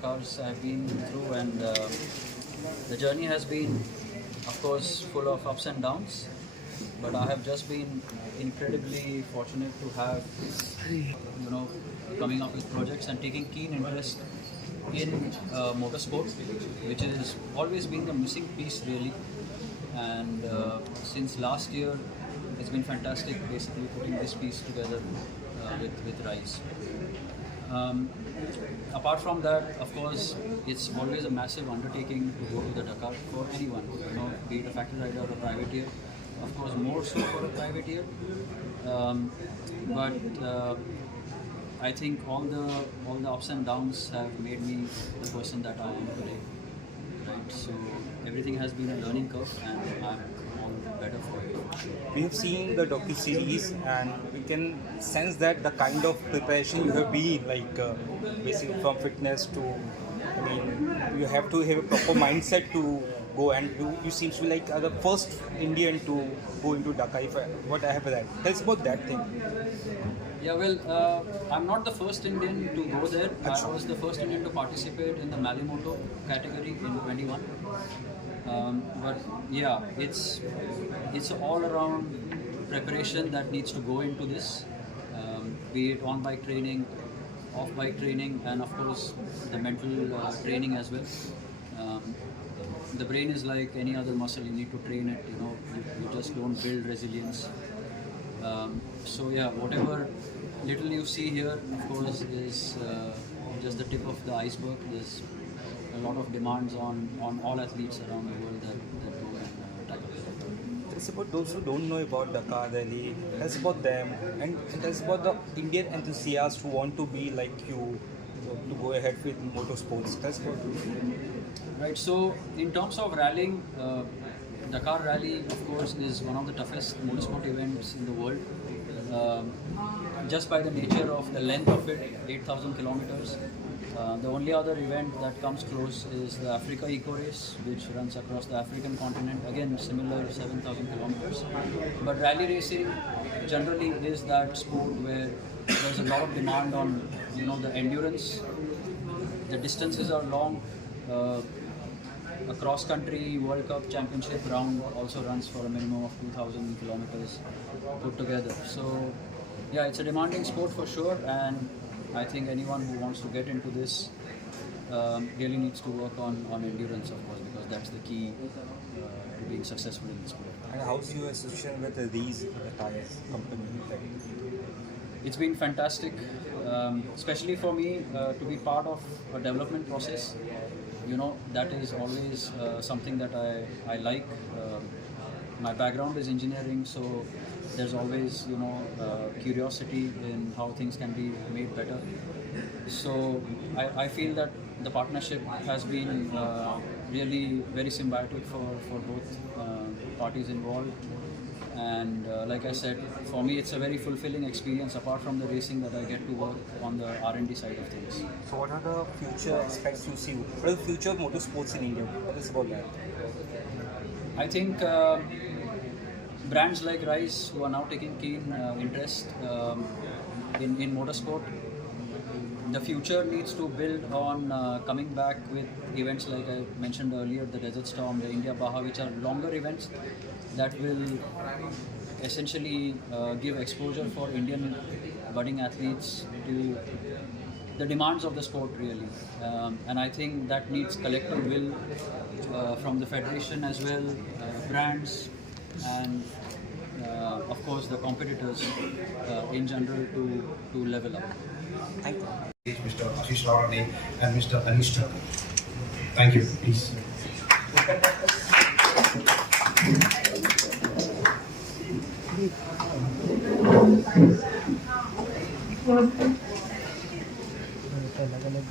Dakars I've been through, and the journey has been, of course, full of ups and downs. But I have just been incredibly fortunate to have, coming up with projects and taking keen interest in motorsport, which has always been the missing piece, really. And since last year, it's been fantastic, basically putting this piece together with Rise. Apart from that, of course, it's always a massive undertaking to go to the Dakar for anyone, be it a factory rider or a privateer. Of course, more so for a privateer. But I think all the ups and downs have made me the person that I am today. Right? So everything has been a learning curve, and I'm all the better for it. We have seen the docu-series and we can sense that the kind of preparation you have been, like basically from fitness to, you have to have a proper mindset to go, and you seem to be like the first Indian to go into Dakar, what I have read. Tell us about that thing. Yeah, well, I'm not the first Indian to go there. I was the first Indian to participate in the Malimoto category in 21. But yeah, it's all around preparation that needs to go into this, be it on-bike training, off-bike training, and of course the mental training as well. The brain is like any other muscle, you need to train it, you just don't build resilience. So yeah, whatever little you see here, of course, is just the tip of the iceberg. There's a lot of demands on all athletes around the world that go and tackle it. It's about those who don't know about Dakar Rally. It's about them, and it's about the Indian enthusiasts who want to be like you, to go ahead with motorsports. That's what. Right. So in terms of rallying, Dakar Rally, of course, is one of the toughest motorsport events in the world. Just by the nature of the length of it, 8,000 kilometers. The only other event that comes close is the Africa Eco Race, which runs across the African continent. Again, similar 7,000 kilometers. But rally racing generally is that sport where there's a lot of demand on, the endurance. The distances are long. A cross-country World Cup Championship round also runs for a minimum of 2,000 kilometers put together. So, yeah, it's a demanding sport for sure, and I think anyone who wants to get into this really needs to work on endurance, of course, because that's the key to being successful in the sport. And how's your association with these tires company? It's been fantastic, especially for me to be part of a development process. That is always something that I like. My background is engineering, so there's always, curiosity in how things can be made better. So I feel that the partnership has been really very symbiotic for both parties involved. And like I said, for me it's a very fulfilling experience apart from the racing, that I get to work on the R&D side of things. So what are the future aspects you see? What is the future of motorsports in India? What is about that? I think brands like Rise, who are now taking keen interest in motorsport, the future needs to build on coming back with events like I mentioned earlier, the Desert Storm, the India Baja, which are longer events that will essentially give exposure for Indian budding athletes to the demands of the sport, really. And I think that needs collective will from the federation as well, brands, and of course the competitors in general to level up. Thank you. Mr. Ashish Rawani and Mr. Anish Thakur. Thank you. Please. अलग-अलग